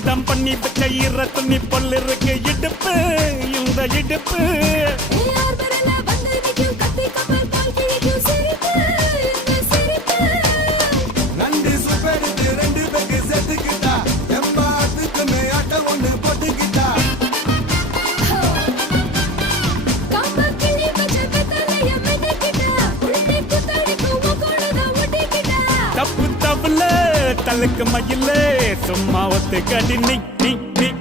தம் பண்ணி வச்ச ஈர துணி பொல் இருக்கு இடுப்பு இந்த இடுப்பு நன்றி சுப்பெடுத்து ரெண்டு பேருக்கு செத்துக்கிட்டா எம்மாத்துக்கு மேட்ட ஒண்ணு போட்டுக்கிட்டா தப்பு தப்புல தலுக்கு மயிலே சும்மா ஒத்து கடி நீ நீ நீ